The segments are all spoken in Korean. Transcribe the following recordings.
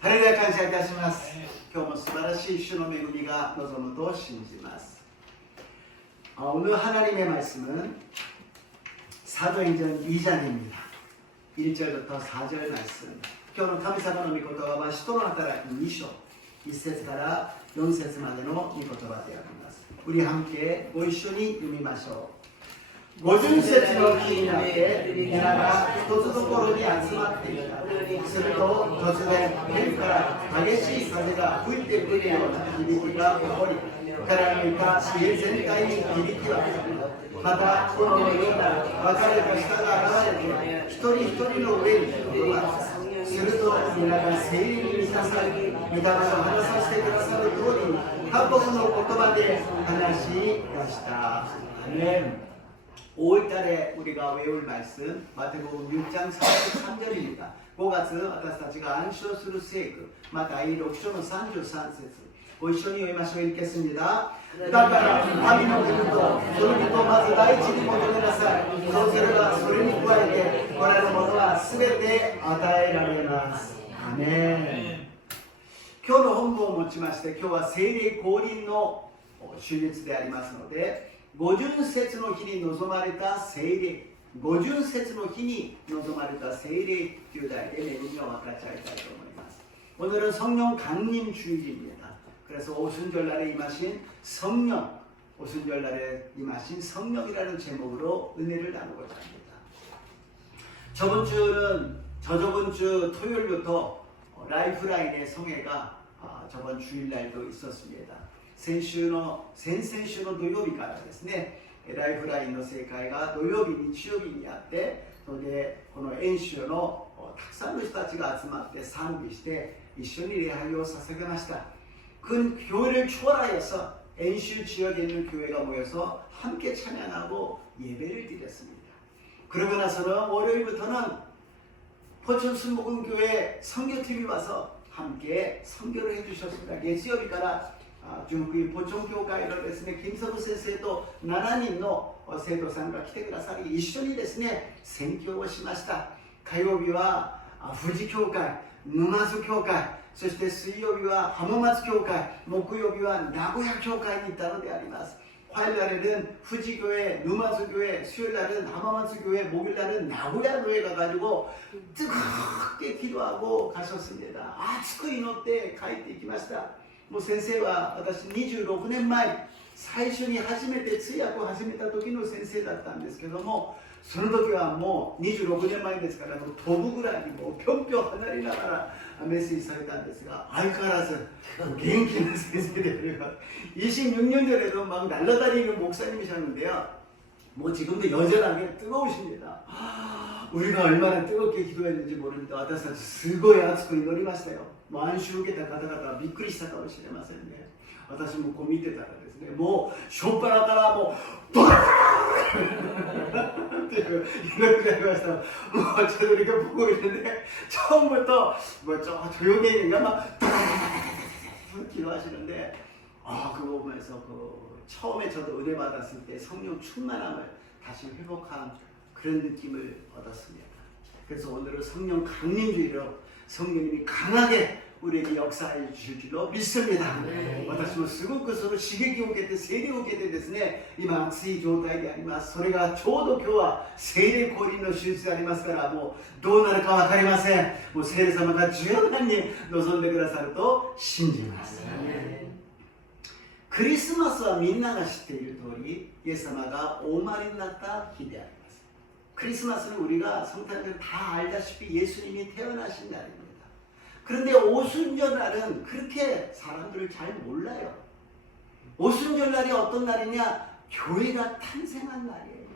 ハレルヤ感謝いたします。今日も素晴らしい主の恵みが望むと信じます. 오늘 하나님의 말씀은 사도행전 2장입니다. 1절부터 4절 말씀. 今日の神様の御言葉は使徒の働き2章1節から4節までの御言葉であります. 우리 함께ご一緒に読みましょう. 50節の日になって皆が一つどころに集まっていた。すると突然天から激しい風が吹いてくるような響きが起こり、彼らのいた家全体に響き渡る。また炎のような分かれた舌が現れて一人一人の上に広がった。すると皆が聖霊に満たされ、御霊の話させてくださる通りに各国の言葉で話し出した。アメン. 5월달에 우리가 외울 말씀 마태복음 6장 43절입니다. 5月私たちが暗唱する聖句また第6章の33節ご一緒に読みましょう. 읽겠습니다. だから神の国とそのことをまず第一に求めなさい。そうすればそれに加えてこれらのものは全て与えられます. 아멘. 今日の本文をもちまして今日は聖霊降臨の主日でありますので、五巡節の日に臨まれた聖霊、五巡節の日に臨まれた聖霊という題で恵みを分かち合いたいと思います. 오늘은 성령 강림 주일입니다. 그래서 오순절날에 임하신 성령, 오순절날에 임하신 성령이라는 제목으로 은혜를 나누고자 합니다. 저저번 주 토요일부터 라이프라인의 성회가 저번 주일날도 있었습니다. 先々週の土曜日からですね、ライフラインの正会が土曜日、日曜日にあって、それでこの演習のたくさんの人たちが集まって賛美して一緒に礼拝を捧げました. 그 교회를 초월하여서 엔슈 지역에 있는 교회가 모여서 함께 찬양하고 예배를 드렸습니다. 그러고 나서는 월요일부터는 포천 순복음교회 선교팀이 와서 함께 선교를 해주셨습니다.月曜日から純福音ポチョン教会のですね、金祖先生と7人の生徒さんが来てくださり、一緒にですね、宣教をしました。火曜日は富士教会、沼津教会、そして水曜日は浜松教会、木曜日は名古屋教会に行ったのであります。화요일날에는 후지교회, 누마수교회, 수요일날은 하마마스교회, 목요일날은 나고야교회 가가지고 뜨겁게 기도하고 가셨습니다. 아츠쿠 이노때 가이때 이키마시다. もう先生は私26年前最初に初めて通訳を始めた時の先生だったんですけども、その時はもう26年前ですからもう飛ぶぐらいにもうぴょんぴょん離れながらメッセージされたんですが、相変わらず元気な先生であります。 26년 전에도 막 날아다니는 목사님이셨는데요, 뭐 지금도 여전하게 뜨거우십니다. 우리가 얼마나 뜨겁게 기도했는지 모르는데 私たちすごい熱く祈りましたよ。もう安心を受けた方々はびっくりしたかもしれませんね。私もこう見てたらですね、もうしょっぱなからもうドラーっていう祈りがありました。もう저도 이렇게 보고 있는데 처음부터 뭐 조용히 있는가 막 기도하시는데, 그거 보면서 처음에 저도 은혜 받았을 때 성령 충만함을 다시 회복한 그런 느낌을 얻었습니다. 그래서 오늘은 성령 강림주의로 성령님이 강하게 우리에게 역사해 주실 줄로 믿습니다. 私もすごくその刺激を受けて聖霊を受けてですね、今熱い状態であります。それがちょうど今日は聖霊降臨の手術でありますから、もうどうなるか分かりません。もう聖霊様が柔軟に望んでくださると信じます。クリスマスはみんなが知っている通り、イエス様がお生まれになった日であります。 크리스마스는 우리가 성탄절 다 알다시피 예수님이 태어나신 날입니다. 그런데 오순절날은 그렇게 사람들을 잘 몰라요. 오순절날이 어떤 날이냐? 교회가 탄생한 날이에요.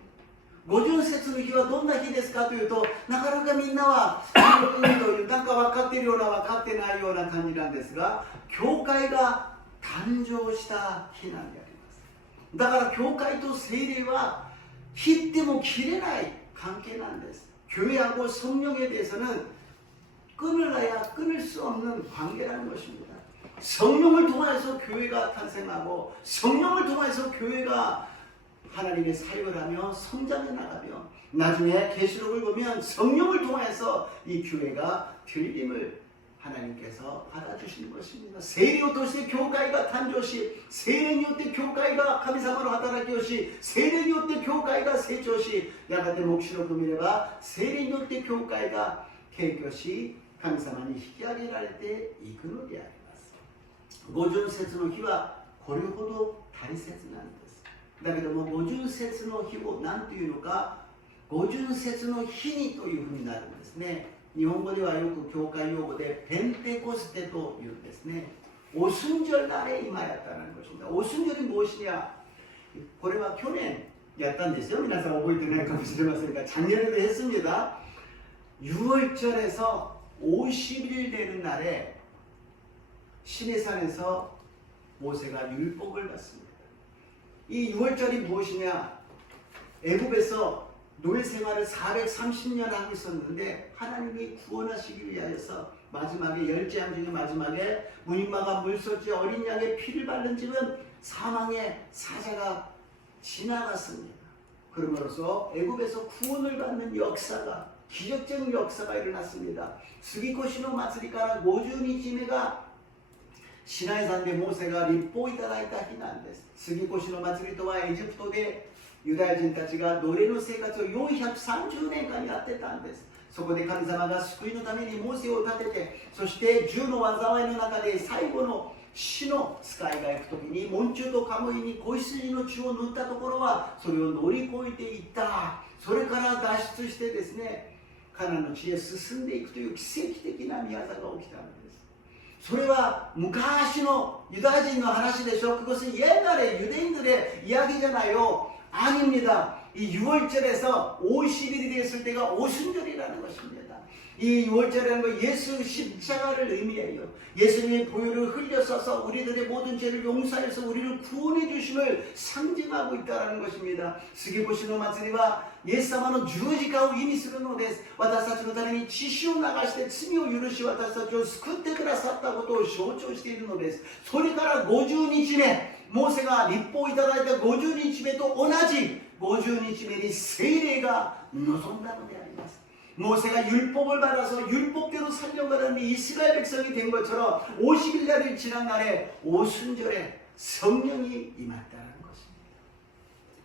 50節の日はどんな日ですかというと、なかなかみんなはなんか分かっているような分かってないような感じなんですが、教会が誕生した日なんであります。だから教会と聖霊は切っても切れない関係なんです。 교회하고 성령에 대해서는 끊으려야 끊을 수 없는 관계라는 것입니다. 성령을 통해서 교회가 탄생하고 성령을 통해서 교회가 하나님의 사역을 하며 성장해 나가며 나중에 계시록을 보면 성령을 통해서 이 교회가 들림을 하나님께서 받아주시는 것입니다.聖霊を通して教会が誕生し、聖霊によって教会が神様の働きをし、聖霊によって教会が成長し、やがて黙示録を見れば聖霊によって教会が敬虚し、神様に引き上げられていくのであります。五巡節の日はこれほど大切なんです。だけども五巡節の日を何というのか、五巡節の日にというふうになるんですね。日本語ではよく教会用語でペンテコステというんですね。오순절날에今やったらん것입니다。오순절이 무엇이냐、これは去年やったんですよ。皆さん覚えてないかもしれませんが、작년에도 했습니다。 유월절에서 50일 되는 날에 시내산에서 모세가 율법을 받습니다. 이 6월절이 무엇이냐? 애굽에서 노예 생활을 430년 하고 있었는데 하나님이 구원하시기 위하여서 마지막에 열재앙 중에 마지막에 무익마가 물소지 어린 양의 피를 바른 집은 사망의 사자가 지나갔습니다. 그러므로써 애굽에서 구원을 받는 역사가, 기적적 역사가 일어났습니다. 스기코시노 마츠리카라 50日目がシナイ山でモーセが立法をいただいた日なんです。杉越の祭りとはエジプトでユダヤ人たちが奴隷の生活を430年間やってたんです。そこで神様が救いのためにモーセを立てて、そして10の災いの中で最後の死の使いが行くときに門柱とカムイに子羊の血を塗ったところはそれを乗り越えていった。それから脱出してですね、カナンの地へ進んでいくという奇跡的な宮座が起きたんです。それは昔のユダヤ人の話でしょ。그것은 옛날에 유대인들의 이야기잖아요. 아닙니다. 이 6월절에서 50일이 됐을 때가 오순절이라는 것입니다. 이 6월절이라는 건 예수 십자가를 의미해요. 예수님의 보혈을 흘려서서 우리들의 모든 죄를 용서해서 우리를 구원해 주심을 상징하고 있다는 것입니다. 스게보시노 마츠리와 イエス様の十字架を意味するのです。私たちのために血潮を流して罪を許し、私たちを救ってくださったことを象徴しているのです。それから50日目、モーセが立法をいただいた50日目と同じ50日目に聖霊が臨んだのであります。 모세가 율법을 받아서 율법대로 살려가는 이스라엘 백성이 된 것처럼 50일날이 지난 날에 오순절에 성령이 임했다는 것입니다.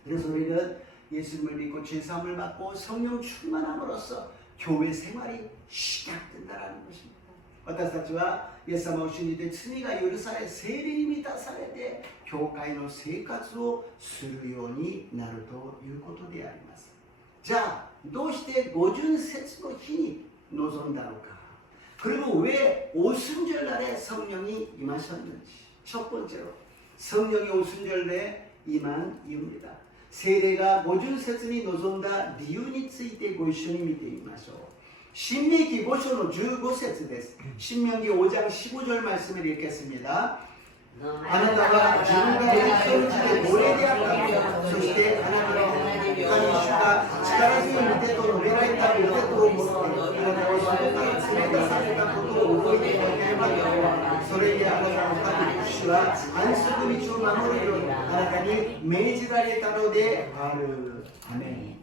그래서 우리는 예수님을 믿고 죄사함을 받고 성령 충만함으로써 교회 생활이 시작된다는 것입니다. 私たちはイエス様を信じて罪が許され聖霊に満たされて教会の生活をするようになるということであります。じゃあどうして五巡節の日に臨んだのか。 그리고 왜 오순절날에 성령이 임하셨는지. 첫 번째로 성령이 오순절에 임한 이유입니다. 세례가 오순節に 臨んだ理由についてご一緒に見てみましょう。 신명기 5장 15절です。 신명기 5장 15절 말씀을 읽겠습니다. あなたは自分がエジプトの地で奴隷であった。そしてあなたの神主が力強い腕と述べられた腕とを持ってあなたをそこから連れ出されたことを覚えておければよい。それであなたの神主は安息日を守るようにあなたに命じられたのである。アメン。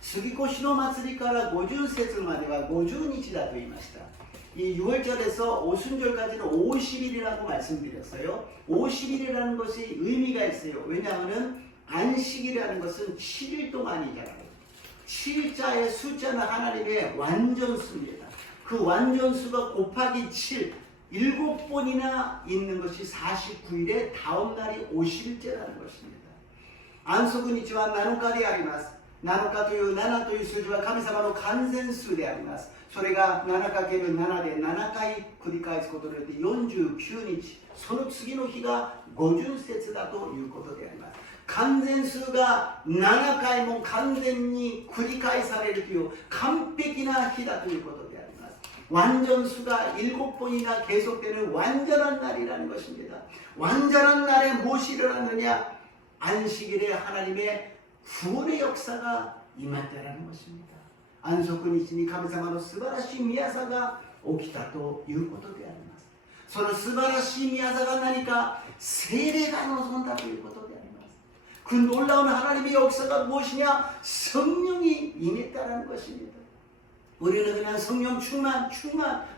杉越の祭りから50節までは50日だと言いました。 이 6월절에서 오순절까지는 50일이라고 말씀드렸어요. 50일이라는 것이 의미가 있어요. 왜냐하면 안식이라는 것은 7일 동안이잖아요. 7자의 숫자는 하나님의 완전수입니다. 그 완전수가 곱하기 7, 7번이나 있는 것이 49일의 다음 날이 50일째라는 것입니다. 안식은 있지만 7日であります。 7日という7という数字は神様の完全数であります。 それが 7×7 で7回繰り返すことによって49日、その次の日が五巡節だということであります。 完全数が7回も完全に繰り返されるという完璧な日だということであります。 완전수가 7번이나 계속되는 완전한 날이라는 것입니다. 완전한 날에 무엇이 일어났느냐? 안식일에 하나님의 구원의 역사가 임했다는 것입니다. 안식은 있으니 神様の素晴らしい宮座が起きたということであります。その素晴らしい宮座が何か聖霊が望んだということであります。그 놀라운 하나님의 역사가 무엇이냐? 성령이 임했다는 것입니다. 우리는 그냥 성령 충만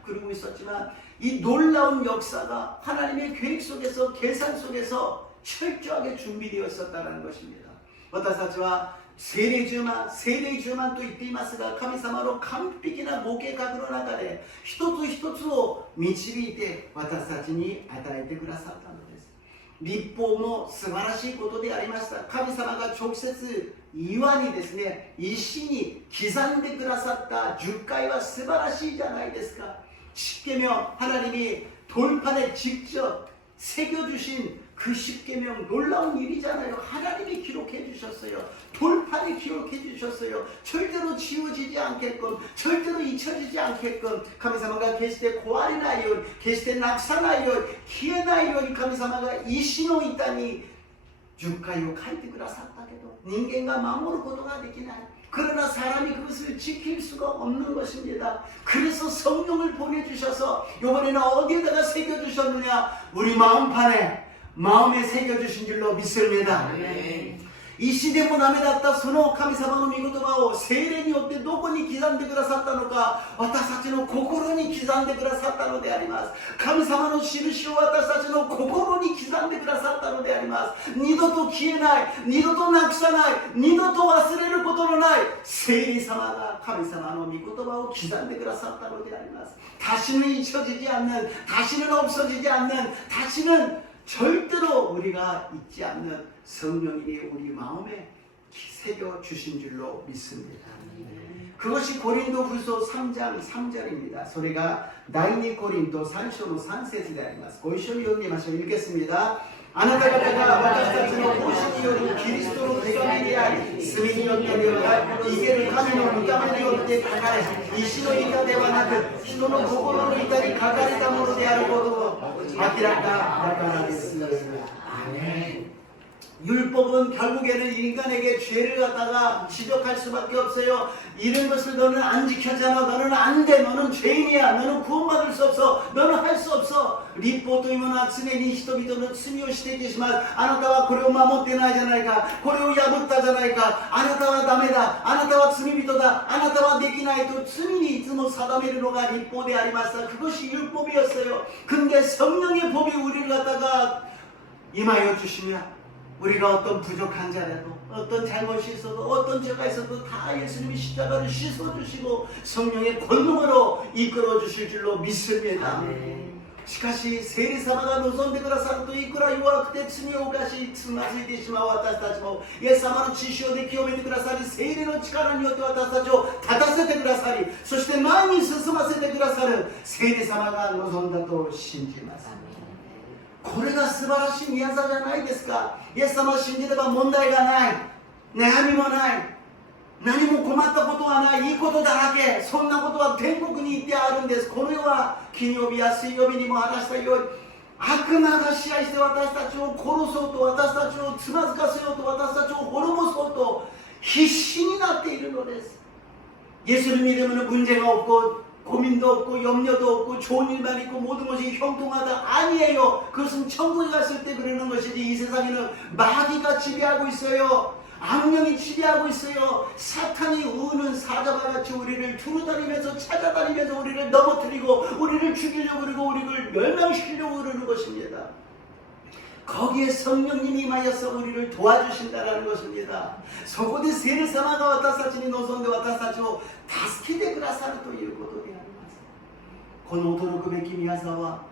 그러고 있었지만 이 놀라운 역사가 하나님의 계획 속에서 계산 속에서 철저하게 준비되어 있었다는 것입니다. 私たちは聖霊10万と言っていますが、神様の完璧なご計画の中で一つ一つを導いて私たちに与えてくださったのです。律法も素晴らしいことでありました。神様が直接岩にですね、石に刻んでくださった10回は素晴らしいじゃないですか。십계명 하나님이 돌판에 직접 새겨주신 그 십계명 놀라운 일이잖아요. 하나님이 기록해 주셨어요. 돌판에 기록해 주셨어요. 절대로 지워지지 않게끔, 절대로 잊혀지지 않게끔, 神様が決して壊れないように、決してなくさないように、消えないように神様が石の板に10回を書いてくださったけど、人間が守ることができない。 그러나 사람이 그것을 지킬 수가 없는 것입니다. 그래서 성령을 보내주셔서 이번에는 어디에다가 새겨주셨느냐? 우리 마음판에, 마음에 새겨주신 줄로 믿습니다. 네. 石でもダメだったその神様の御言葉を聖霊によってどこに刻んでくださったのか、私たちの心に刻んでくださったのであります。神様の印を私たちの心に刻んでくださったのであります。二度と消えない、二度となくさない、二度と忘れることのない聖霊様が神様の御言葉を刻んでくださったのであります。 다시는 잊혀지지 않는, 다시는 없어지지 않는, 다시는 절대로 우리가 잊지 않는 성령이 우리 마음에 새겨주신 줄로 믿습니다. 그것이 고린도후서 3장 3절입니다. 소리가 나이니 고린도 3章の3節であります。ご一緒に読んでみましょう。읽겠습니다. あなた方が私たちの奉仕によるキリストの手紙であり、墨によってではなく、生ける神の御霊によって書かれ、石の板ではなく、人の心の板に書かれたものであることを明らかだからです。 율법은 결국에는 인간에게 죄를 갖다가 지적할 수밖에 없어요. 이런 것을 너는 안 지켰잖아. 너는 안 돼. 너는 죄인이야. 너는 구원받을 수 없어. 너는 할 수 없어. 律法というものは常に人々の罪を指摘します。あなたはこれを守ってないじゃないか。これを破ったじゃないか。あなたはダメだ。あなたは罪人だ。あなたはできないと罪にいつも定めるのが律法でありました。 그것이 율법이었어요. 근데 성령의 법이 우리를 갖다가 임하여 주시면 우리가 어떤 부족한 자라도 어떤 잘못이 있어도 어떤 죄가 있어도 다 예수님이 십자가를 씻어주시고 성령의 권능으로 이끌어 주실 줄로 믿습니다. しかし聖霊様が望んでくださるといくら弱くて罪を犯しつまずいてしまう私たちもイエス様の血潮で清めてくださり聖霊の力によって私たちを立たせてくださりそして前に進ませてくださる聖霊様が望んだと信じます。 これが素晴らしい宮座じゃないですか。イエス様を信じれば問題がない。悩みもない。何も困ったことはない。いいことだらけ。そんなことは天国に行ってあるんです。この世は金曜日や水曜日にも話したように悪魔が支配して私たちを殺そうと私たちをつまずかせようと私たちを滅ぼそうと必死になっているのです。 예수를 믿으면 문제가 없고 고민도 없고 염려도 없고 좋은 일만 있고 모든 것이 형통하다. 아니에요. 그것은 천국에 갔을 때 그러는 것이지 이 세상에는 마귀가 지배하고 있어요. 악령이 지배하고 있어요. 사탄이 우는 사자바같이 우리를 두루다니면서 찾아다니면서 우리를 넘어뜨리고 우리를 죽이려고 그러고 우리를 멸망시키려고 그러는 것입니다. 거기에 성령님이 임하여서 우리를 도와주신다라는 것입니다. そこで聖霊様が私たちに望んで私たちを助けてくださるということであります。この驚くべき宮座は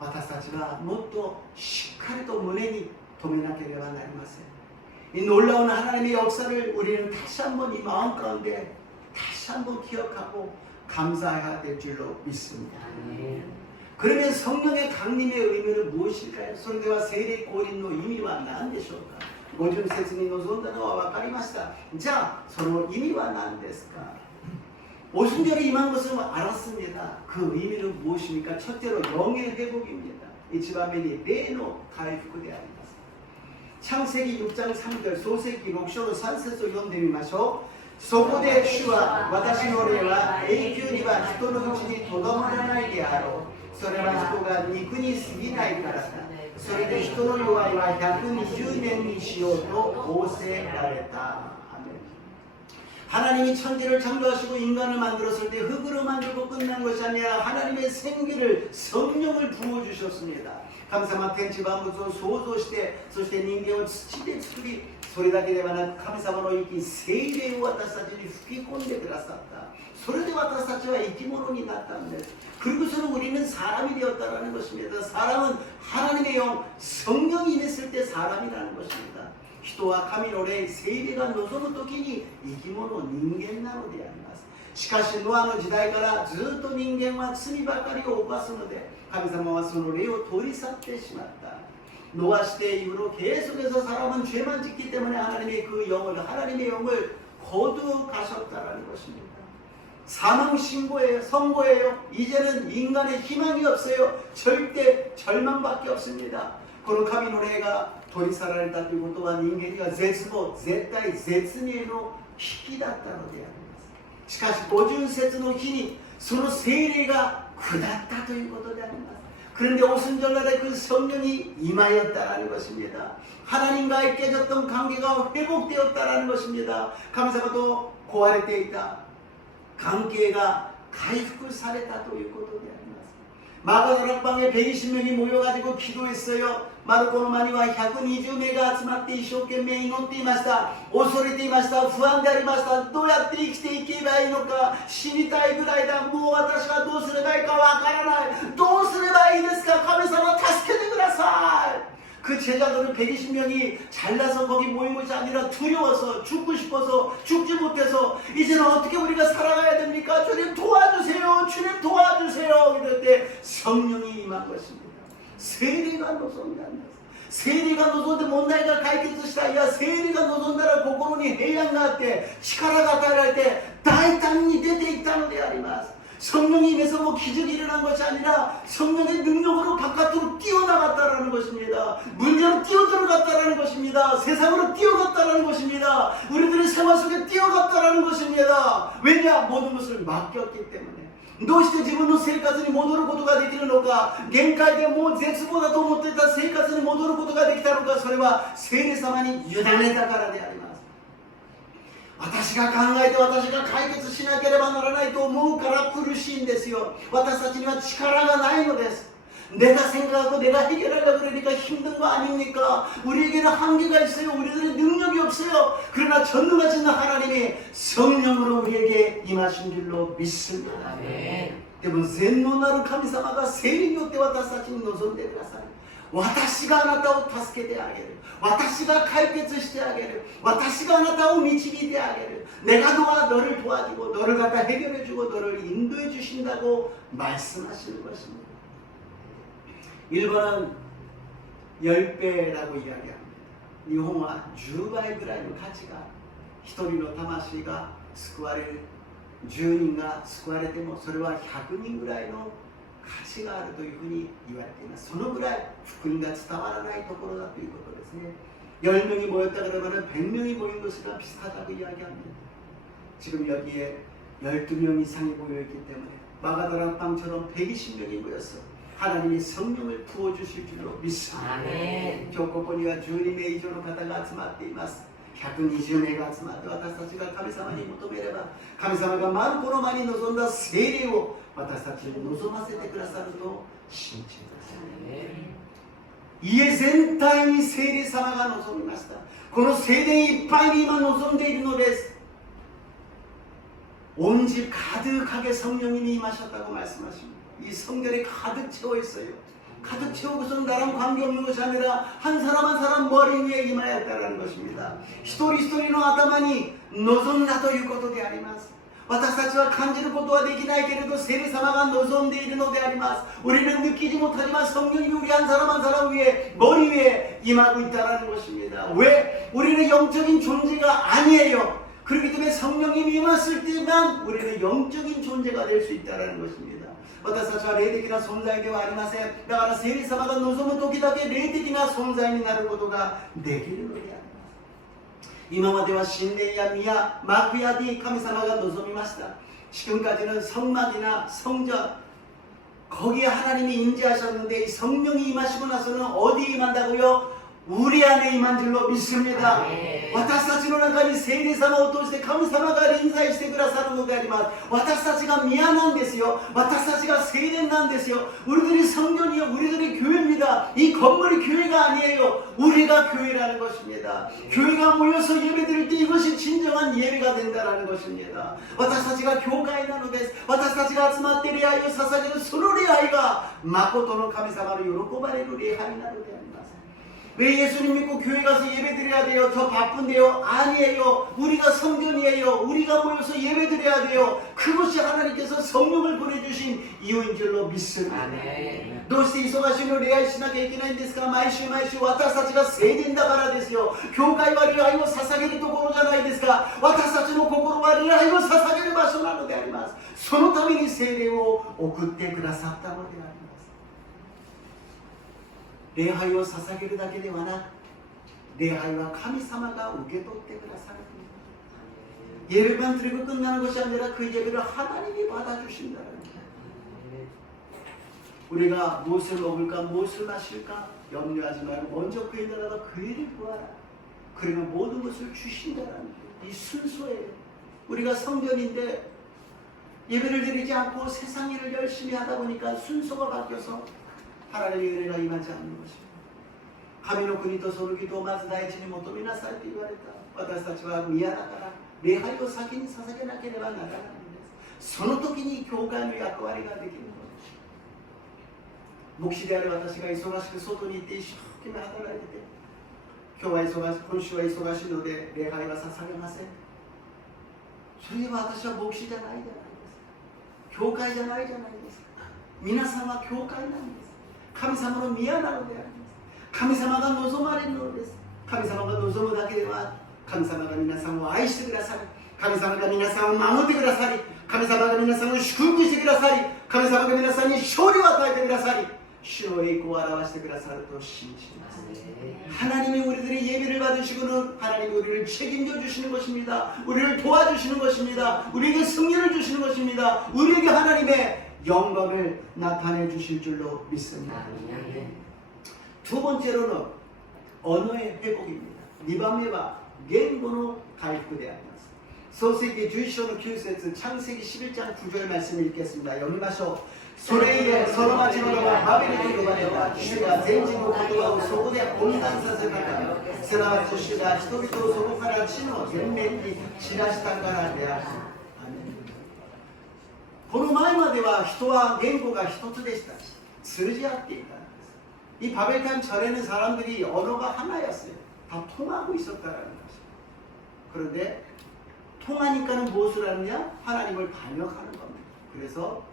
私たちがもっとしっかりと胸に留めなければなりません。이 놀라운 하나님의 역사를 우리는 다시 한번 이 마음 가운데 다시 한번 기억하고 감사해야 될 줄로 믿습니다. 그러면 성령의 강림의 의미는 무엇일까요? それでは聖霊降臨の意味は何でしょうか? 50節に臨んだのは分かりました。じゃあその意味は何ですか? 오순절에 임한 것을 알았습니다. 그 의미는 무엇입니까? 첫째로 영의 회복입니다. 이치바면이 뇌의回復であります. 창세기 6장 3절 소세기 6章の3節を読んでみましょう。そこで主は私の霊は永久には人のうちにとどまらないであろう。それは人が肉に過ぎないからだ。それで人の弱いは120年にしようと仰せられた。 하나님이 천지를 창조하시고 인간을 만들었을 때 흙으로 만들고 끝난 것이 아니라 하나님의 생기를 성령을 부어주셨습니다. 神様天地万物を創造して、そして人間を土で作り、それだけではなく神様の息、聖霊を私たちに吹き込んでくださった。それで私たちは生き物になったんです。 그리고서는 우리는 사람이 되었다라는 것입니다. 사람은 하나님의 영, 성령이 임했을 때 사람이라는 것입니다. 人は神の霊、聖霊が望むときに生き物、人間なのであります。しかしノアの時代からずっと人間は罪ばかりを犯すので、神様はその霊を取り去ってしまった。 노아 시대 이후로 계속해서 사람은 죄만 짓기 때문에 하나님의 그 영을, 하나님의 영을 거두가셨다라는 것입니다. 사망 신고예요. 선고예요. 이제는 인간의 희망이 없어요. 절대 절망밖에 없습니다. この神の霊が取り去られたということは人間には絶望、絶対、絶命の危機だったのであります。しかし五巡節の日にその聖霊が下ったということであります。 그런데 오순절날에 그 성령이 임하였다라는 것입니다. 하나님과의 깨졌던 관계가 회복되었다라는 것입니다. 감사하게도 고아를 때 있다. 관계가 가입을されたということであります。 마가다락방에 120명이 모여가지고 기도했어요. 마르코노마니와 120名が集まって一生懸命祈っていました。恐れていました。不安でありました。どうやって生きていけばいいのか死にたいぐらいだ。もう私はどうすればいいかわからない。どうすればいいですか。神様助けてください。 그 제자들은 120명이 잘나서 거기 모인 것이 아니라 두려워서 죽고 싶어서 죽지 못해서 이제는 어떻게 우리가 살아가야 됩니까? 주님 도와주세요. 주님 도와주세요. 이럴 때 성령이 임한 것입니다. 세리가 노선한다. 세리가 노선데 문제가解決したいや聖霊が望んだら心に平安があって力が与えられて大胆に出ていったのであります。 성령이 임해서 뭐 기적이 일어난 것이 아니라 성령의 능력으로 바깥으로 뛰어나갔다라는 것입니다. 문제로 뛰어들어갔다라는 것입니다. 세상으로 뛰어갔다라는 것입니다. 우리들의 생활 속에 뛰어갔다라는 것입니다. 왜냐? 모든 것을 맡겼기 때문에. どうして自分の生活に戻ることができるのか、限界でもう絶望だと思っていた生活に戻ることができたのか、それは聖霊様に委ねたからであります。 私が考えて私が解決しなければならないと思うから苦しいんですよ。私たちには力がないのです。 내가 생각하고 내가 해결하려고 그러니까 힘든 거 아닙니까? 우리에게는 한계가 있어요. 우리들은 능력이 없어요. 그러나 전능하신 하나님이 성령으로 우리에게 임하신 줄로 믿습니다. 때문에 全能なる神様が聖霊によって私たちに望んでください。 私があなたを助けてあげる。私が解決してあげる。私があなたを導いてあげる。내가 너를 도와주고 너를 갖다 해결해주고 너를 인도해 주신다고 말씀하시는 것입니다. 1번은 10배라고 이야기합니다. 日本は10倍ぐらいの価値が一人の魂が救われる。10人が救われてもそれは100人ぐらいの価値があるというふうに言われています。そのぐらい福音が伝わらないところだということですね。 10명이 모였다 그러면 100명이 모인 것이랑 비슷하다고 이야기합니다. 지금 여기에 12명 이상이 모여있기 때문에 마가다락방처럼 120명이 모였어. 하나님이 성령을 부어주실 줄로 믿습니다. 아멘. 今日ここには12名以上の方が集まっています。 120名が集まって私たちが神様に求めれば神様がマルコの前に望んだ聖霊を私たちに望ませてくださると信じてください。家全体に聖霊様が望みました。この聖霊いっぱいに今望んでいるのです。 온 집 가득하게 성령님이 임하셨다고 말씀하십니다. 이 성결이 가득 채워 있어요. 가득 채우고서는 나랑 관계없는 것이 아니라 한 사람 한 사람 머리 위에 임하였다는 것입니다. 一人一人の頭に望んだということであります。 私たちは感じることはできないけれど聖霊様が望んでいるのであります。 우리는 느끼지 못하지만 성령이 우리 한 사람 한 사람 위에 머리 위에 임하고 있다는 것입니다. 왜? 우리는 영적인 존재가 아니에요. 그렇기 때문에 성령님이 임했을 때만 우리는 영적인 존재가 될 수 있다는 것입니다. 私たちは霊的な存在ではありません。だから聖霊様が望む時だけ霊的な存在になることができるのであります。 今までは神殿や宮、幕屋に神様が望みました。 지금까지는 성막이나 성전 거기에 하나님이 임재하셨는데 이 성령이 임하시고 나서는 어디에 임한다고요? 우리 안에 임한 줄로 믿습니다. 아멘. 私たちの中に聖霊様を通して神様が臨在してくださるのであります。私たちが宮なんですよ。私たちが聖殿なんですよ. 우리들이 성전이요. 우리들이 교회입니다. 이 건물이 교회가 아니에요. 우리가 교회라는 것입니다. 교회가 모여서 예배드릴 때 이것이 진정한 예배가 된다는 것입니다. 私たちが教会なのです。私たちが集まって礼拝を捧げるその礼拝が誠の神様の喜ばれる礼拝なのであります。 왜 예수님 믿고 교회 가서 예배 드려야 돼요? 저 바쁜데요? 아니에요. 우리가 성전이에요. 우리가 모여서 예배 드려야 돼요. 그것이 하나님께서 성령을 보내주신 이유인 줄로 믿습니다. 아멘. どうして忙しいの礼拝しなきゃいけないんですか? 毎週毎週私たちが聖殿だからですよ。教会は礼拝を捧げるところじゃないですか。私たちの心は礼拝を捧げる場所なのであります。そのために聖霊を送ってくださったのであります。 礼拝を捧げるだけではなく礼拝は神様が受け取ってくださる 예배만 드리고 끝나는 것이 아니라 그 예배를 하나님이 받아주신다는 거예요. 우리가 무엇을 먹을까 무엇을 마실까 염려하지 말고 먼저 그의 나라가 그 일을 구하라. 그러면 모든 것을 주신다는 거예요. 이 순서예요. 우리가 성전인데 예배를 드리지 않고 세상 일을 열심히 하다 보니까 순서가 바뀌어서 하나님의 은혜가 임하지 않는 것입니다. 神の国とその義とをまず第一に求めなさいと言われた。私たちは宮だから礼拝を先に捧げなければならないんです。その時に教会の役割ができるのです。牧師である私が忙しく外に行って一生懸命働いてて、今週は忙しいので礼拝は捧げません。それでは私は牧師じゃないじゃないですか。教会じゃないじゃないですか。皆さんは教会なんです。 神様の宮なのであります。神様が望まれるのです。神様が望むだけでは神様が皆さんを愛してくださり、神様が皆さんを守ってくださり、神様が皆さんを祝福してくださり、神様が皆さんに勝利を与えてくださり、主の栄光を表してくださると信じます。 하나님이 우리들의 예배를 받으시고는 하나님이 우리를 책임져 주시는 것입니다. 우리를 도와주시는 것입니다. 우리에게 승리를 주시는 것입니다. 우리에게 하나님의 영광을 나타내 주실 줄로 믿습니다. 두 번째로는 언어의 회복입니다. 2番目は言語の回復であります。創世記11章の9節、창세기11장 9절 말씀을 읽겠습니다. 読みましょう。それ以来その町の名はバベルと呼ばれた。主が全地の言葉をそこで混乱させたから、すなわち主が人々をそこから地の全面に散らしたからである。この前までは人は言語が一つでしたし通じ合っていたんです。이 바벨탑 전에는 사람들이 언어가 하나였어요. 다 통하고 있었다라는 것입니다. 그런데 통하니까는 무엇을 하느냐? 하나님을 반역하는 겁니다. 그래서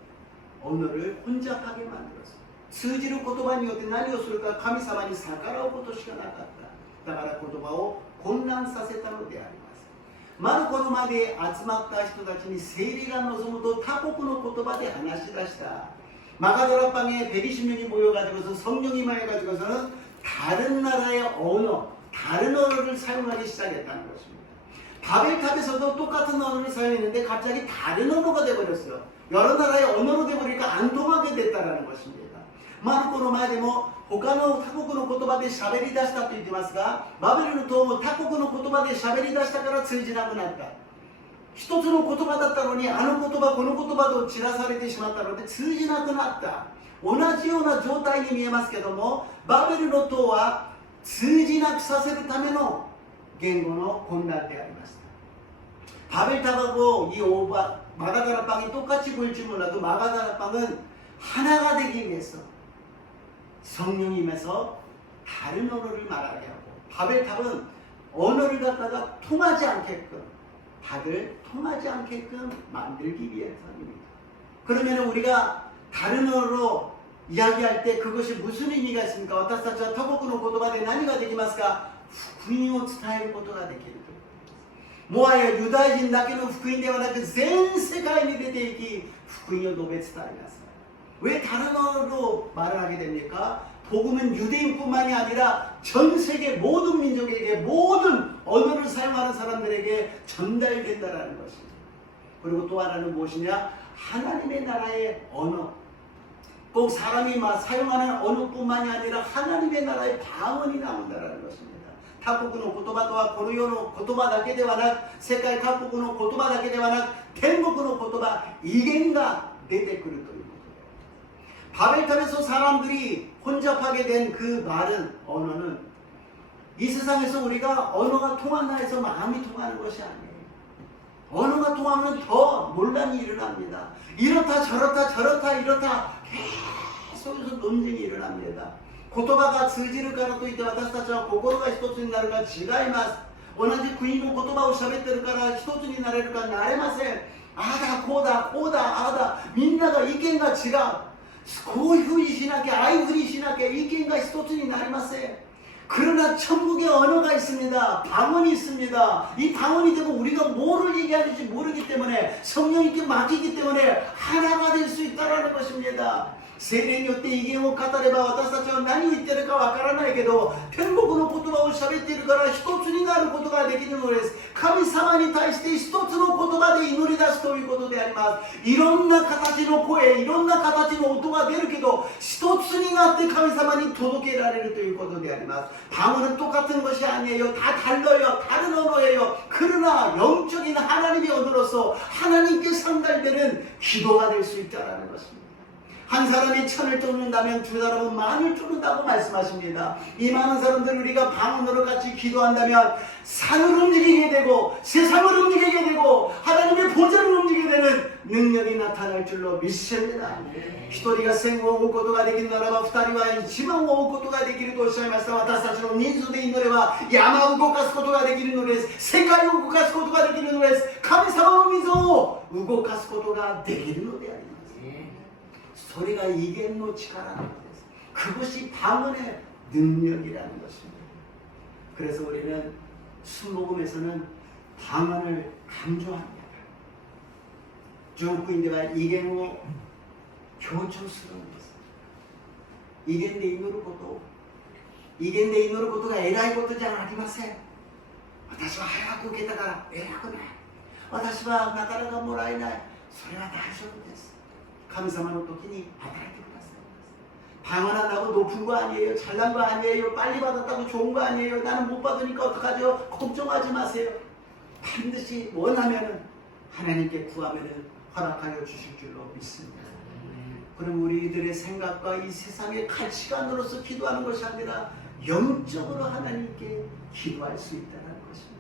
언어를 혼잡하게 만들었어요. 通じる言葉によって何をするか神様に逆らうことしかなかった。だから言葉を混乱させたのであります。 マルコの間で集まった人たちに聖霊が望むと他国の言葉で話し出した。 마가다락방에 120명이 모여가지고서 성령이 임하여가지고서는 다른 나라의 언어, 다른 언어를 사용하기 시작했다는 것입니다. 바벨탑에서도 똑같은 언어를 사용했는데 갑자기 다른 언어가 되어버렸어요. 여러 나라의 언어로 되어버리니까 안 통하게 됐다는 것입니다. 마르코의前でも他の他国の言葉で喋り出したと言ってますが、バベルの塔も他国の言葉で喋り出したから通じなくなった。 一つの言葉だったのにあの言葉この言葉と散らされてしまったので通じなくなった。同じような状態に見えますけども、バベルの塔は通じなくさせるための言語の混乱でありました。 바벨탑하고 이 마가다락방이 똑같이 보일지 몰라도 마가다락방은 하나가 되기 위해서 성령이 임해서 다른 언어를 말하게 하고, 바벨탑은 언어를 갖다가 통하지 않게끔 다들 통하지 않게끔 만들기 위해서입니다. 그러면 우리가 다른 언어로 이야기할 때 그것이 무슨 의미가 있습니까? 私たちは他国の言葉で何ができますか? 福音を伝えることができる。もはやユダヤ人だけの福音ではなく全世界に出ていき福音を述べ伝えなさい。 왜 다른 언어로 말을 하게 됩니까? 복음은 유대인뿐만이 아니라 전 세계 모든 민족에게 모든 언어를 사용하는 사람들에게 전달된다는 것입니다. 그리고 또 하나는 무엇이냐? 하나님의 나라의 언어, 꼭 사람이 사용하는 언어뿐만이 아니라 하나님의 나라의 방언이 나온다는 것입니다. 他国の言葉とはこの世の言葉だけではなく、世界各国の言葉だけではなく、天国の言葉、威厳が出てくるということで、바벨탑에서 사람들이 혼잡하게 된 그 말은, 언어는 이 세상에서 우리가 언어가 통한다 해서 마음이 통하는 것이 아니에요. 언어가 통하면 더 논란이 일어납니다. 이렇다 저렇다 저렇다 이렇다 계속해서 논쟁이 일어납니다. 言葉が通じるからといって私たちは心が一つになるか違います。同じ国の言葉を喋ってるから一つになれるかなれません。ああだこうだこうだああだ、みんなが意見が違う。こういうふうにしなきゃああいうふうにしなきゃ意見が一つになりません。 그러나 천국의 언어가 있습니다. 방언이 있습니다. 이 방언이 되고 우리가 뭐를 얘기하는지 모르기 때문에, 성령님께 맡기기 때문에 하나가 될 수 있다는 것입니다. 聖霊によって威厳を語れば私たちは何を言ってるかわからないけど、天国の言葉を喋っているから一つになることができるのです。神様に対して一つの言葉で祈り出すということであります。いろんな形の声、いろんな形の音が出るけど、一つになって神様に届けられるということであります。 방언은 똑같은 것이 아니에요. 다 달라요. 다른 언어예요. 그러나 영적인 하나님의 언어로서 하나님께 상달되는 기도가 될 수 있다는 것입니다. 한 사람이 천을 쫓는다면 두 사람은 만을 쫓는다고 말씀하십니다. 이 많은 사람들 우리가 방언으로 같이 기도한다면 산을 움직이게 되고 세상을 움직이게 되고 하나님의 보좌를 움직이게 되는 능력이 나타날 줄로 믿습니다. 一人が千を追うことができるならば二人は一万を追うことができるとおっしゃいました。私たちの人数で祈れば山を動かすことができるのです。世界を動かすことができるのです。神様の溝を動かすことができるのであります。 それが威厳の力なんです。 그것이 방언의 능력이라는 것입니다. 그래서 우리는 순복음에서는 방언을 강조합니다. 중국인들과威厳を強調するんです。威厳で祈ること、威厳で祈ることが偉いことじゃありません。私は早く受けたから偉くない。私はなかなかもらえない。それは大丈夫です。 神様の時に与えてくださいます。 방언한다고 높은 거 아니에요. 잘난 거 아니에요. 빨리 받았다고 좋은 거 아니에요. 나는 못 받으니까 어떡하죠? 걱정하지 마세요. 반드시 원하면은 하나님께 구하면은 허락하여 주실 줄로 믿습니다. 그럼 우리들의 생각과 이 세상의 가치관으로서 기도하는 것이 아니라 영적으로 하나님께 기도할 수 있다는 것입니다.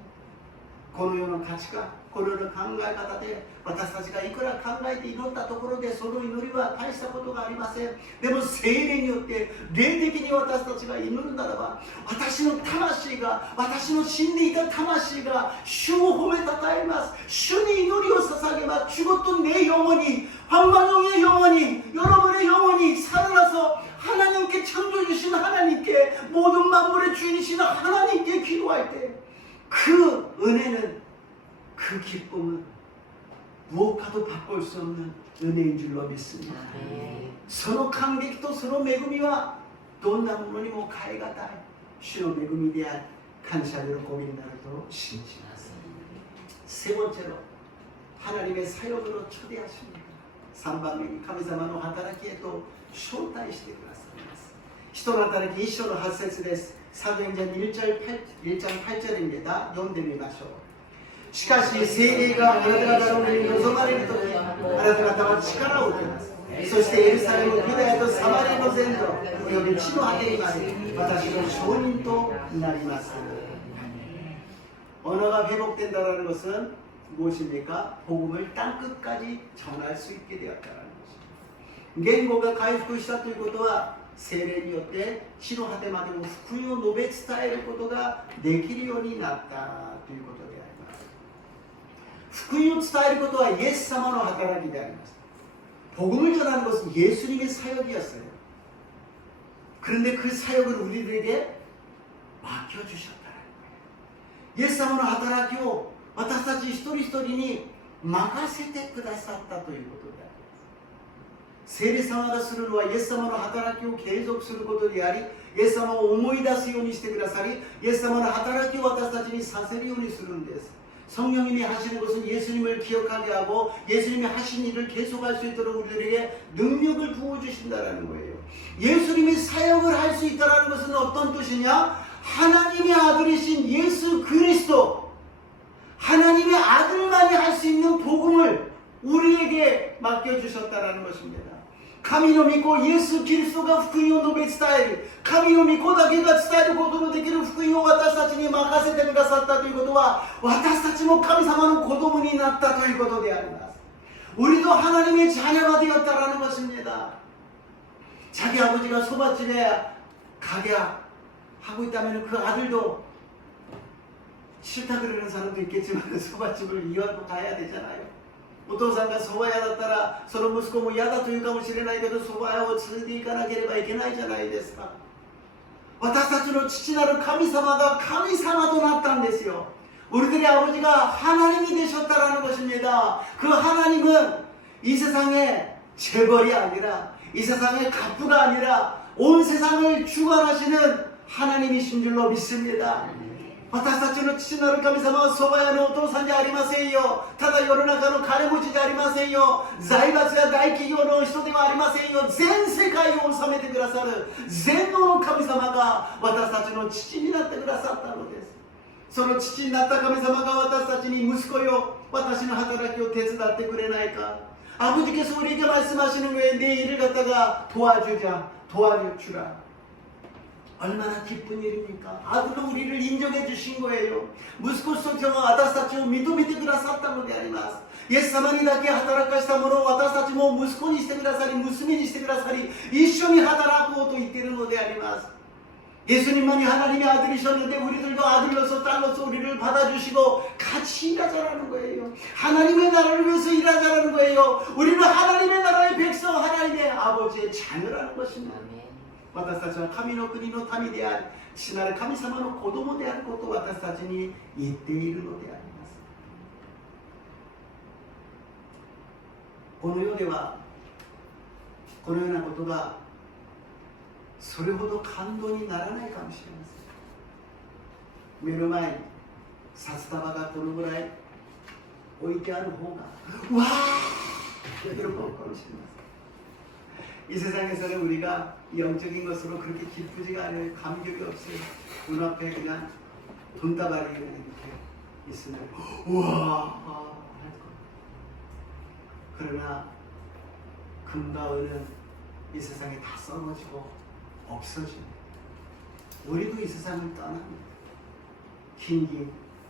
この世の価値観、この世の考え方で私たちがいくら考えて祈ったところでその祈りは大したことがありません。でも聖霊によって霊的に私たちが祈るならば、私の魂が、私の死んでいた魂が主を褒めたたえます。主に祈りを捧げます。죽었던 내 영혼이, 황만용의 영혼이, 여러분의 영혼이 살아나서 하나님께 창조해 주신 하나님께, 모든 만물의 주인이신 하나님께 기도할 때 그 은혜는, 그 기쁨은 무엇과도 바꿀 수 없는 은혜인 줄로 믿습니다. その感激とその恵みはどんなものにも代えがたい主の恵みであり、感謝の喜びになると信じます。 세 번째로 하나님의 사역으로 초대하십니다. 3番目に神様の働きへと招待してくださいます。人の働き1章の8節です。 사도행전 1장 8절입니다. 読んでみましょう。しかし聖霊があなた方の上に臨まれるとき、あなた方は力を受けます。そしてエルサレム、ユダヤとサマリアの全土、および地の果てにまで私の証人となります。 언어가 회복된다는 것은 무엇입니까? 복음을 땅끝까지 전할 수 있게 되었다는 것입니다. 言語が回復したということは 聖霊によって地の果てまでも福音を述べ伝えることができるようになったということであります。福音を伝えることはイエス様の働きであります。 복음을 전하는 것은 예수님의 사역이었어요. 그런데 그 사역을 우리들에게 맡겨주셨다는 거예요. 예수님의 働きを私たち一人一人に任せてくださったということであります。 聖霊様がするのはイエス様の働きを継続することであり、イエス様を思い出すようにしてくださり、イエス様の働きを私たちにさせるようにするんです。 성령님이 하시는 것은 예수님을 기억하게 하고 예수님이 하신 일을 계속할 수 있도록 우리들에게 능력을 부어주신다는 거예요. 예수님이 사역을 할 수 있다는 것은 어떤 뜻이냐? 하나님의 아들이신 예수 그리스도, 하나님의 아들만이 할 수 있는 복음을 우리에게 맡겨주셨다는 것입니다. 神の御子イエス・キリストが福音を述べ伝える、神の御子だけが伝えることのできる福音を私たちに任せてくださったということは、私たちも神様の子供になったということであります。 우리도 하나님의 자녀가 되었다라는 것입니다. 자기 아버지가 소밭집에 가게 하고 있다면 그 아들도 싫다 그러는 사람도 있겠지만 소밭집을 이어하고 가야 되잖아요. お父さんが蕎麦屋だったらその息子も嫌だというかもしれないけど蕎麦屋を継いでいかなければいけないじゃないですか。私たちの父なる神様が神様となったんですよ。 우리들의 아버지가 하나님이 되셨다라는 것입니다. 그 하나님은 이 세상의 재벌이 아니라 이 세상의 갑부가 아니라 온 세상을 주관하시는 하나님이신 줄로 믿습니다. 私たちの父なる神様は蕎麦屋のお父さんじゃありませんよ。ただ世の中の金持ちじゃありませんよ。財閥や大企業の人ではありませんよ。全世界を治めてくださる全能の神様が私たちの父になってくださったのです。 その父になった神様が私たちに息子よ、私の働きを手伝ってくれないか。 아버지께서 우리에게 말씀하시는 거예요. 내 일을 갖다가 도와주라. 얼마나 기쁜 일입니까? 아들로 우리를 인정해 주신 거예요. 息子としては私たちを認めてくださったのであります。 イエス様にだけ働かしたものを私たちも息子にしてくださり、娘にしてくださり、一緒に働こうと言っているのであります。 예수님만이 하나님의 아들이셨는데 우리들도 아들로서 딸로서 우리를 받아주시고 같이 일하자라는 거예요. 하나님의 나라를 위해서 일하자라는 거예요. 우리는 하나님의 나라의 백성, 하나님의 아버지의 자녀라는 것입니다. 私たちは神の国の民であり、父なる神様の子供であることを私たちに言っているのであります。この世ではこのようなことがそれほど感動にならないかもしれません。目の前に札束がこのぐらい置いてある方がわーって喜ぶかもしれません。 이 세상에서는 우리가 영적인 것으로 그렇게 기쁘지가 않아요. 감격이 없어요. 눈앞에 그냥 돈다발이 이렇게 있으면 우와 할 거예요. 그러나 금과 은은 이 세상에 다 썩어지고 없어집니다. 우리도 이 세상을 떠납니다. 긴기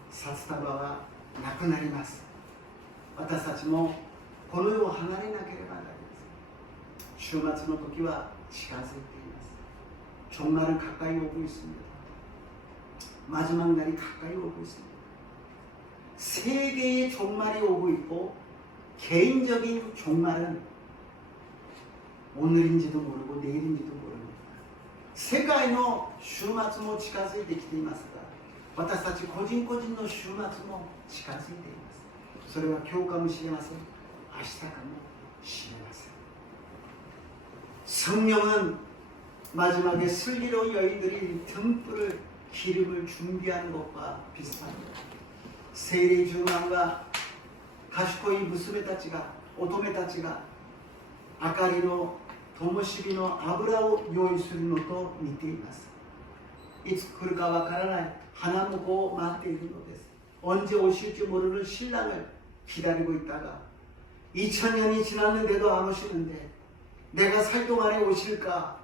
사츠타바와 나쿠나리마스. 私たちもこの世を離れなければなりません。週末の時は近づいています。 종말은 가까이 오고 있습니다. 마지막 날이 가까이 오고 있습니다. 세계의 종말이 오고 있고 개인적인 종말은 오늘인지도 모르고 내일인지도 모릅니다. 世界の終末も近づいてきていますが、私たち個人個人の終末も近づいています。それは今日かもしれません。明日かもしれません。 성령은 마지막에 슬기로운 여인들이 등불을 기름을 준비하는 것과 비슷합니다. 세례 중앙과 가시코이 무스메たちが乙女たちが明かりの灯火の油を用意するのと似ています。いつ来るかわからない花婿を待っているのです。 언제 오실지 모르는 신랑을 기다리고 있다가 2000년이 지났는데도 안 오시는데 내가 살 동안에 오실까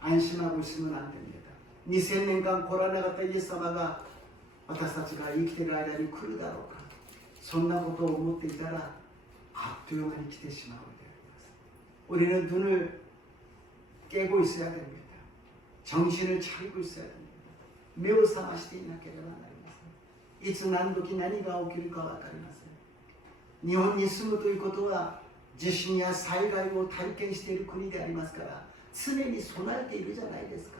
안심하고 있으면 안 됩니다. 2000年間来らなかったイエス様が私たちが生きている間に来るだろうか、そんなことを思っていたらあっという間に来てしまうのであります。 우리는 눈을 깨고 있어야 됩니다. 정신을 차리고 있어야 됩니다. 目を覚ましていなければなりません。いつ何時何が起きるか分かりません。日本に住むということは地震や災害を体験している国でありますから、常に備えているじゃないですか。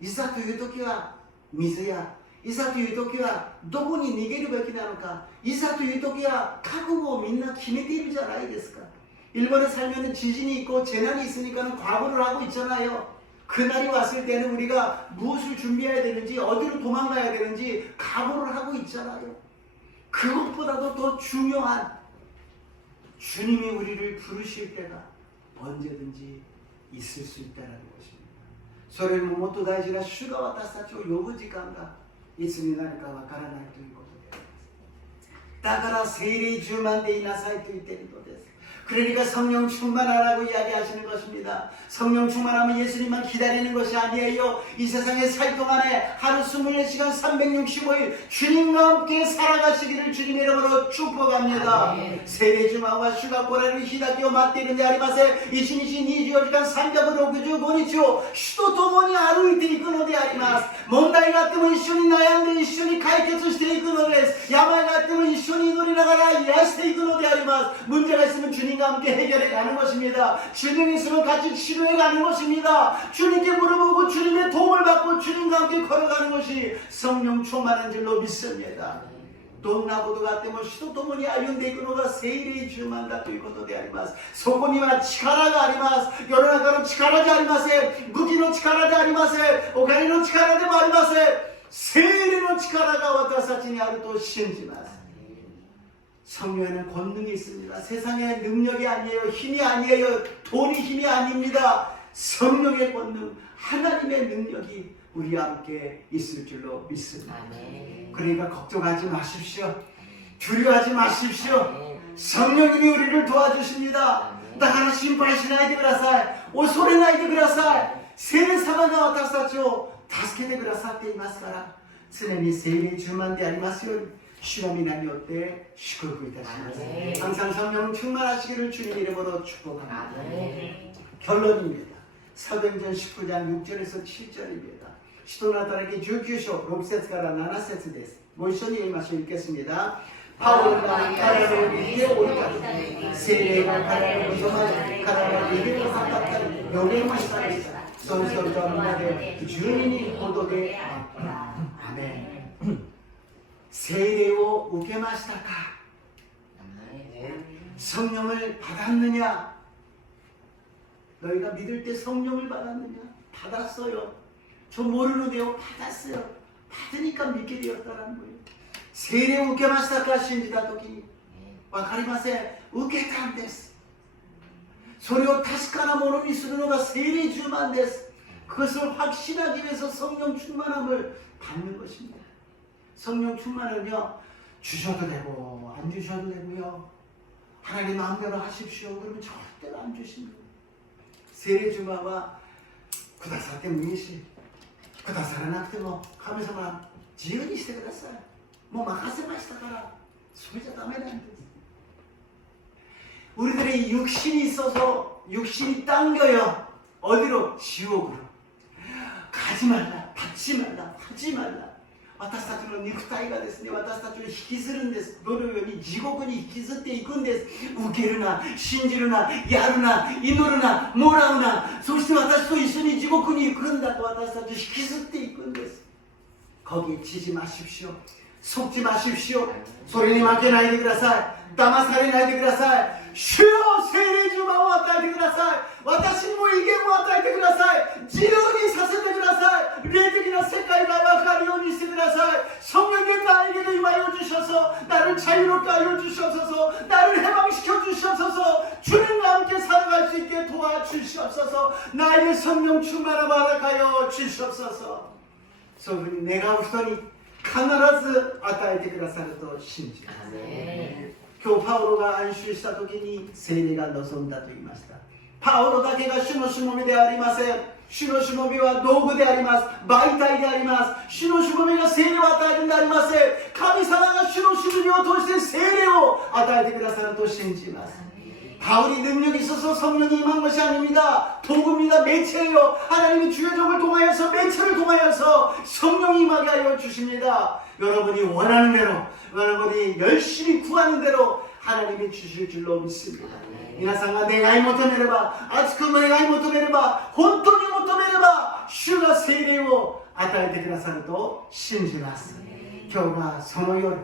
いざという時は水や、いざという時はどこに逃げるべきなのか、いざという時は覚悟をみんな決めているじゃないですか。 일본에 살면 지진이 있고 재난이 있으니까 과거를 하고 있잖아요. 그날이 왔을 때는 우리가 무엇을 준비해야 되는지, 어디로 도망가야 되는지 각오를 하고 있잖아요. 그것보다도 더 중요한 주님이 우리를 부르실 때가 언제든지 있을 수 있다는 것입니다. それももっと大事な主が私たちを呼ぶ時間がいつになるかわからないということであります。だから聖霊充満でいなさいと言っているのです。 그러니까 성령 충만하라고 이야기하시는 것입니다. 성령 충만하면 예수님만 기다리는 것이 아니에요. 이 세상에 살 동안에 하루 24시간 365일 주님과 함께 살아가시기를 주님의 이름으로 축복합니다. 세례 주마와 슈가 고라를 히다키오 맞대는 데ありません。1日24時間365日を主と共に歩いていくのであります。問題があっても一緒に悩んで一緒に解決していくのです。病があっても一緒に祈りながら癒していくのであります。문제가 있으면 주님과 함께 해결해 가는 것입니다. 질병이 있으면 같이 치료해 가는 것입니다. 주님께 물어보고 주님의 도움을 받고 주님과 함께 걸어가는 것이 성령 충만한 줄로 믿습니다. どんなことがあっても主と共に歩んでいくのが聖霊充満だということであります。そこには力があります。世の中の力じゃありません。武器の力じゃありません。お金の力でもありません。聖霊の力が私たちにあると信じます。 성령에는 권능이 있습니다. 세상의 능력이 아니에요. 힘이 아니에요. 돈이 힘이 아닙니다. 성령의 권능, 하나님의 능력이 우리와 함께 있을 줄로 믿습니다. 그러니까 걱정하지 마십시오. 두려워하지 마십시오. 성령님이 우리를 도와주십니다. だから心配しないでください。恐れないでください。聖様が私たちを助けてくださっていますから、常に聖霊充満でありますように 시험이 날 때 시끄럽고 있다십니다. 항상 성령 충만하시기를 주님 이름으로 축복합니다. 결론입니다. 사도행전 19장 6절에서 7절입니다. 시도나타라기 19章 6節から 7節です。ご一緒に읽겠습니다. 바울과 가라로 이르게 오르다니 세례가 가라로 무서워하니 가라로 이르게 합답하니 요괴만 살리자 손소리가 문화되 주인이 호도되 아멘. 세례を受けましたか? 성령을 받았느냐? 너희가 믿을 때 성령을 받았느냐? 받았어요. 저 모르는데요. 받았어요. 받으니까 믿게 되었다는 거예요. 세례受けましたか? 信じた時にわかりません。受けたんです。それを確かなものにするのが聖霊充満です。 그것을 확신하기 위해서 성령 충만함을 받는 것입니다. 성령 충만은요, 주셔도 되고 안 주셔도 되고요. 하나님 마음대로 하십시오. 그러면 절대로 안 주십니다. 세례 주마와 くださってもいいしくださらなくても神様自由にしてください。もう任せましたから。それじゃダメなんです。 우리들의 육신이 있어서 육신이 당겨요. 어디로? 지옥으로. 가지 말라, 받지 말라, 하지 말라. 私たちの肉体がですね、私たちを引きずるんです。どのように地獄に引きずっていくんです。受けるな、信じるな、やるな、祈るな、もらうな。そして私と一緒に地獄に行くんだと私たちを引きずっていくんです。거기에 치지 마십시오. 속지 마십시오. それに負けないでください。騙されないでください。主よ、聖霊充満を与えてください。私にも威厳を与えてください。自由にさせてください。霊的な世界が分かるようにしてください。 성령님 나에게도 임하여 주셔서 나를 자유롭게 하여 주시옵소서. 나를 해방시켜 주시옵소서. 주님과 함께 살아갈 수 있게 도와주시옵소서. 나에게 성령 충만함을 허락하여 주시옵소서. 성령이 내가 우선이 必ず与えてくださると信じます。今日パウロが安息した時に聖霊が望んだと言いました。パウロだけが主のしもべではありません。主のしもべは道具であります。媒体であります。主のしもべが聖霊を与えるんでありません。神様が主のしもべを通して聖霊を与えてくださると信じます。 바울이 능력이 있어서 성령이 임한 것이 아닙니다. 도구입니다. 매체예요. 하나님이 주의 종을 통하여서 매체를 통하여서 성령이 임하게 하여 주십니다. 여러분이 원하는 대로, 여러분이 열심히 구하는 대로 하나님이 주실 줄로 믿습니다. 皆さんが願い求めれば、熱く願い求めれば、本当に求めれば、主が聖霊を与えてくださると信じます。今日がその夜、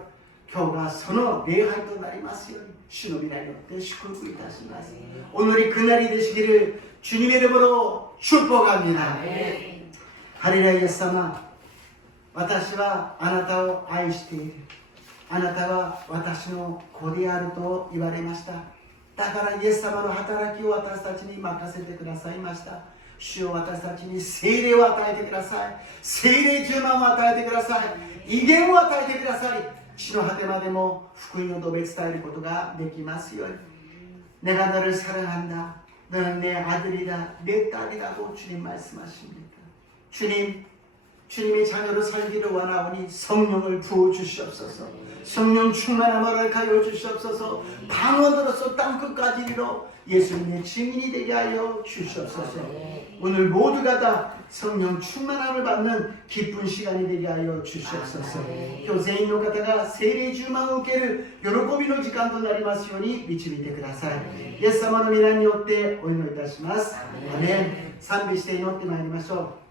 今日がその礼拝となりますように。 主の皆によって祝福いたします。 오늘이 그날이 되시기를 주님의 이름으로 축복합니다. 할렐루야. 예수様, 私はあなたを愛している。あなたは私の子であると言われました。だからイエス様の働きを私たちに任せてくださいました。主よ、私たちに聖霊を与えてください。聖霊充満を与えてください。威厳を与えてください。地の果てまでも福音を述べ伝えることができますように。내가 너를 사랑한다. 너는 내 아들이다. 내 딸이라고 주님 말씀하십니다. 주님의 자녀로 살기를 원하오니 성령을 부어주시옵소서. 성령 충만함을 가여 주시옵소서. 방언으로서 땅끝까지 이르러 예수님의 증인이 되게 하여 주시옵소서. 오늘 모두가 다 성령 충만함을 받는 기쁜 시간이 되게 하여 주시옵소서. 교세인の方が聖霊充満を受ける喜びの時間となりますように導いてください。イエス様の皆によってお祈りいたします。アメン。賛美して祈ってまいりましょう。